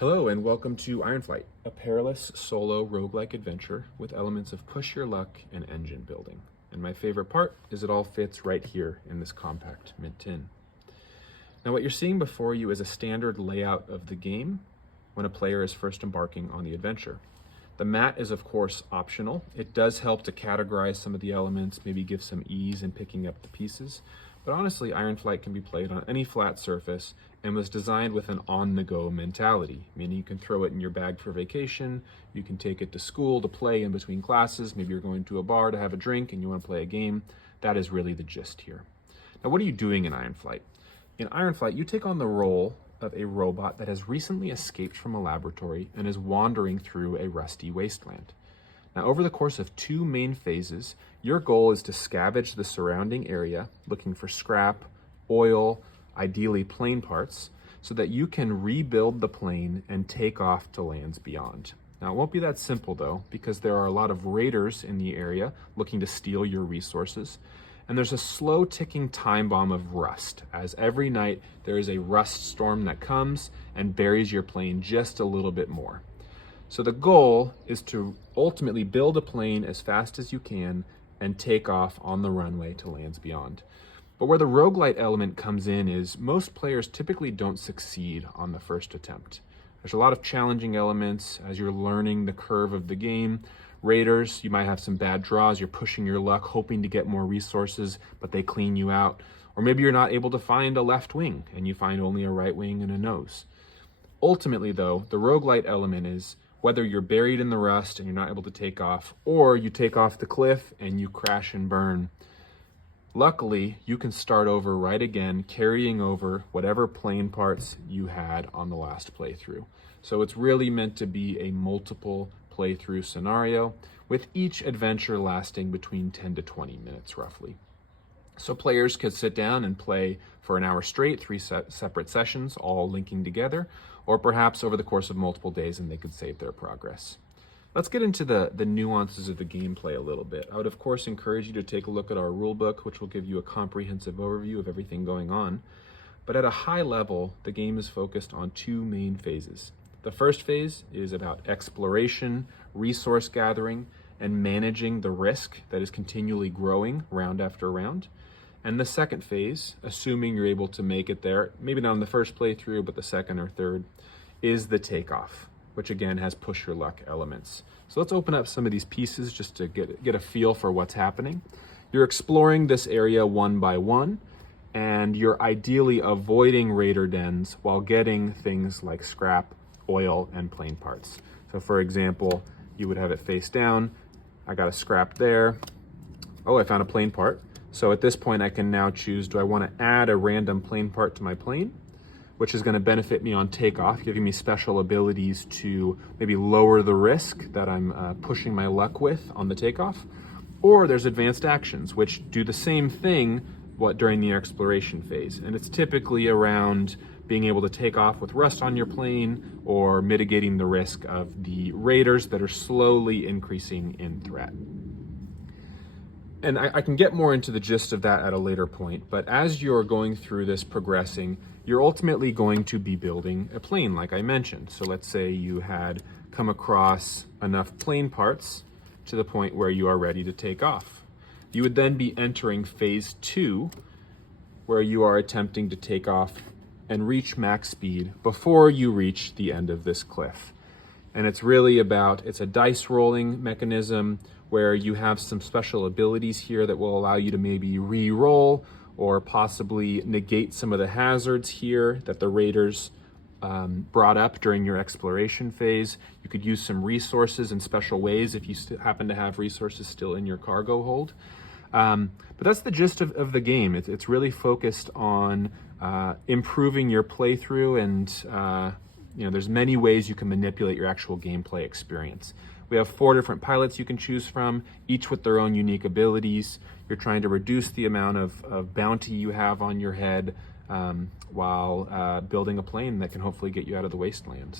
Hello and welcome to IronFlight, a perilous solo roguelike adventure with elements of push your luck and engine building. And my favorite part is it all fits right here in this compact mid-tin. Now what you're seeing before you is a standard layout of the game when a player is first embarking on the adventure. The map is of course optional. It does help to categorize some of the elements, maybe give some ease in picking up the pieces. But honestly, IronFlight can be played on any flat surface and was designed with an on-the-go mentality, meaning you can throw it in your bag for vacation, you can take it to school to play in between classes, maybe you're going to a bar to have a drink and you want to play a game. That is really the gist here. Now, what are you doing in IronFlight? In IronFlight, you take on the role of a robot that has recently escaped from a laboratory and is wandering through a rusty wasteland. Now, over the course of 2 main phases, your goal is to scavenge the surrounding area, looking for scrap, oil, ideally plane parts, so that you can rebuild the plane and take off to lands beyond. Now, it won't be that simple though, because there are a lot of raiders in the area looking to steal your resources. And there's a slow ticking time bomb of rust, as every night there is a rust storm that comes and buries your plane just a little bit more. So the goal is to ultimately build a plane as fast as you can and take off on the runway to lands beyond. But where the roguelite element comes in is most players typically don't succeed on the first attempt. There's a lot of challenging elements as you're learning the curve of the game. Raiders, you might have some bad draws, you're pushing your luck, hoping to get more resources, but they clean you out. Or maybe you're not able to find a left wing and you find only a right wing and a nose. Ultimately though, the roguelite element is whether you're buried in the rust and you're not able to take off, or you take off the cliff and you crash and burn. Luckily, you can start over right again, carrying over whatever plane parts you had on the last playthrough. So it's really meant to be a multiple playthrough scenario, with each adventure lasting between 10 to 20 minutes roughly. So players could sit down and play for an hour straight, 3 separate sessions, all linking together, or perhaps over the course of multiple days and they could save their progress. Let's get into the nuances of the gameplay a little bit. I would of course encourage you to take a look at our rulebook, which will give you a comprehensive overview of everything going on. But at a high level, the game is focused on 2 main phases. The first phase is about exploration, resource gathering, and managing the risk that is continually growing round after round. And the second phase, assuming you're able to make it there, maybe not on the first playthrough, but the second or third, is the takeoff, which again has push your luck elements. So let's open up some of these pieces just to get a feel for what's happening. You're exploring this area one by one, and you're ideally avoiding raider dens while getting things like scrap, oil, and plane parts. So for example, you would have it face down. I got a scrap there. Oh, I found a plane part. So at this point I can now choose, do I want to add a random plane part to my plane, which is going to benefit me on takeoff, giving me special abilities to maybe lower the risk that I'm pushing my luck with on the takeoff. Or there's advanced actions, which do the same thing during the exploration phase. And it's typically around being able to take off with rust on your plane or mitigating the risk of the raiders that are slowly increasing in threat. And I can get more into the gist of that at a later point, but as you're going through this progressing, you're ultimately going to be building a plane, like I mentioned. So let's say you had come across enough plane parts to the point where you are ready to take off. You would then be entering phase 2, where you are attempting to take off and reach max speed before you reach the end of this cliff. And it's really it's a dice rolling mechanism where you have some special abilities here that will allow you to maybe re-roll or possibly negate some of the hazards here that the raiders brought up during your exploration phase. You could use some resources in special ways if you happen to have resources still in your cargo hold. But that's the gist of the game. It's really focused on improving your playthrough, and there's many ways you can manipulate your actual gameplay experience. We have 4 different pilots you can choose from, each with their own unique abilities. You're trying to reduce the amount of bounty you have on your head while building a plane that can hopefully get you out of the wastelands.